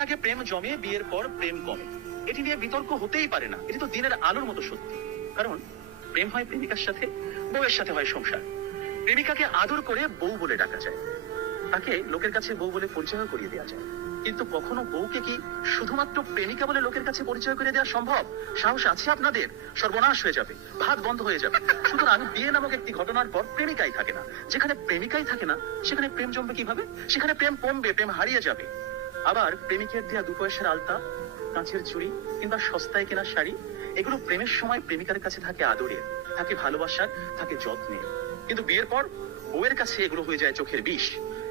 আগে প্রেম জমে, বিয়ের পর প্রেম কমে, এটি নিয়ে বিতর্ক হতেই পারে না। এটি তো দিনের আলোর মতো সত্যি। কারণ প্রেম হয় প্রেমিকার সাথে, বউয়ের সাথে হয় সংসার। প্রেমিকাকে আদর করে বউ বলে ডাকা যায়, তাকে লোকের কাছে বউ বলে পরিচয় করিয়ে দেওয়া যায়। কিন্তু কখনো বউকে কি শুধুমাত্র প্রেমিকা বলে লোকের কাছে পরিচয় করে দেওয়া সম্ভব? সাহস আছে আপনাদের? সর্বনাশ হয়ে যাবে, ভাত বন্ধ হয়ে যাবে। সুতরাং বিয়ে নামক একটি ঘটনার পর প্রেমিকাই থাকে না। যেখানে প্রেমিকাই থাকে না, সেখানে প্রেম জমবে কিভাবে? সেখানে প্রেম কমবে, প্রেম হারিয়ে যাবে। আবার প্রেমিকের দেয়া 2 পয়সার আলতা, কাঁচের চুড়ি কিংবা সস্তায় কেনা শাড়ি, এগুলো প্রেমের সময় প্রেমিকার কাছে থাকে আদরের, থাকে ভালোবাসার, থাকে যত্নের। কিন্তু বিয়ের পর বউয়ের কাছে এগুলো হয়ে যায় চোখের বিষ।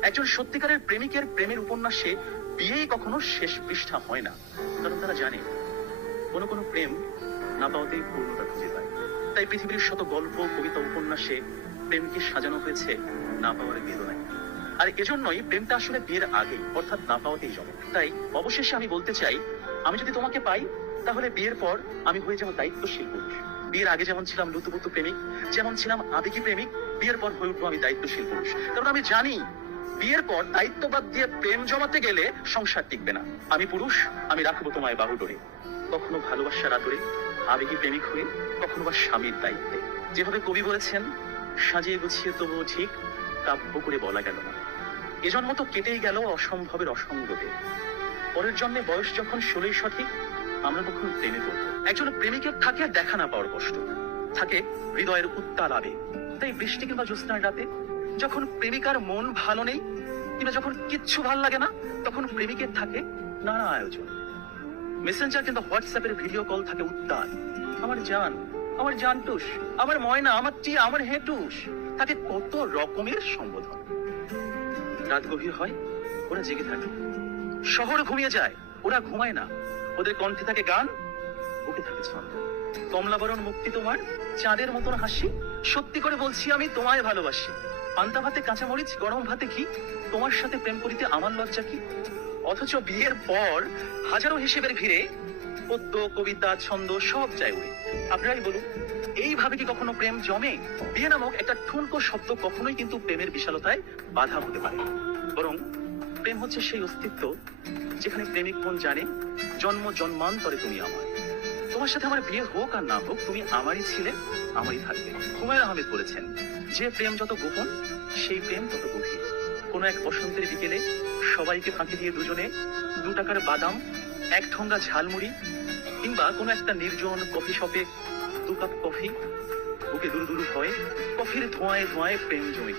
একজন সত্যিকারের প্রেমিকের প্রেমের উপন্যাসে বিয়েই কখনো শেষ পৃষ্ঠা হয় না। কারণ তারা জানে কোনো কোনো প্রেম না পাওয়াতেই পূর্ণতা খুঁজে পায়। তাই পৃথিবীর শত গল্প, কবিতা, উপন্যাসে প্রেমকে সাজানো হয়েছে না পাওয়ার বেদনায়। আর এজন্যই প্রেমটা আসলে বিয়ের আগে, অর্থাৎ না পাওয়াতেই জমে। তাই অবশেষে আমি বলতে চাই, আমি যদি তোমাকে পাই তাহলে বিয়ের পর আমি হয়ে যাবো দায়িত্বশীল পুরুষ। বিয়ের আগে যেমন ছিলাম লুতুপুতু প্রেমিক, যেমন ছিলাম আবেগী প্রেমিক, বিয়ের পর হয়ে উঠবো আমি দায়িত্বশীল পুরুষ। কারণ আমি জানি বিয়ের পর দায়িত্ববাদ দিয়ে প্রেম জমাতে গেলে সংসার টিকবে না। আমি পুরুষ, আমি রাখবো তোমায় বাহুডোরে, কখনো ভালোবাসার আদরে, আবেগী প্রেমিক হয়ে, কখনো বা স্বামীর দায়িত্বে। যেভাবে কবি বলেছেন, সাজিয়ে গুছিয়ে তবুও ঠিক কাব্য করে বলা গেল না। এ জন্ম তো কেটেই গেল অসম্ভবের অসঙ্গতে। পরের জন্মে বয়স যখন 16ই সঠিক, আমরা তখন প্রেমে পড়ব। একজন প্রেমিকের থাকে দেখা না পাওয়ার কষ্ট, থাকে হৃদয়ের উত্তাল আবেগ। তাই বৃষ্টি কিংবা জ্যোৎস্নার রাতে যখন প্রেমিকার মন ভালো নেই, কিংবা যখন কিচ্ছু ভাল লাগে না, তখন প্রেমিকের থাকে নানা আয়োজন। মেসেঞ্জার কিংবা হোয়াটসঅ্যাপের ভিডিও কল থাকে উত্তাল। আমার জান, আমার জানটুস, আমার ময়না, আমার টিয়া, আমার হেটুস, থাকে কত রকমের সম্বোধন। রাত গভীর হয়, ওরা জেগে থাকে। শহর ঘুমিয়ে যায়, ওরা ঘুমায় না। ওদের কণ্ঠে থাকে গান, বুকে থাকে ছন্দ। কমলাবরণ মুক্তি তোমার, চাঁদের মতন হাসি, সত্যি করে বলছি আমি তোমায় ভালোবাসি। পান্তা ভাতে কাঁচামরিচ, গরম ভাতে ঘি, তোমার সাথে প্রেম করিতে আমার লজ্জা কি? অথচ বিয়ের পর হাজারো হিসেবের ভিড়ে পদ্য, কবিতা, ছন্দ সব যায় উড়ে। আপনারাই বলুন, এইভাবে কি কখনো প্রেম জমে? বিয়ে নামক একটা ঠুনকো শব্দ কখনোই কিন্তু প্রেমের বিশালতায় বাধা হতে পারে। বরং প্রেম হচ্ছে সেই অস্তিত্ব যেখানে প্রেমিক মন জানে, জন্ম জন্মান্তরে তুমি আমার। তোমার সাথে আমার বিয়ে হোক আর না হোক, তুমি আমারই ছিলে, আমারই থাকবে। হুমায়ুন আহমেদ বলেছেন, যে প্রেম যত গোপন, সেই প্রেম তত গভীর। কোন এক বসন্তের বিকেলে সবাইকে ফাঁকি দিয়ে দুজনে 2 টাকার বাদাম, 1 ঠোঙ্গা ঝালমুড়ি, কিংবা কোনো একটা নির্জন কফি শপে 2 কাপ কফি, বুকে দুরু দুরু ভয়ে, কফির ধোঁয়ায় ধোঁয়ায় প্রেম জমে।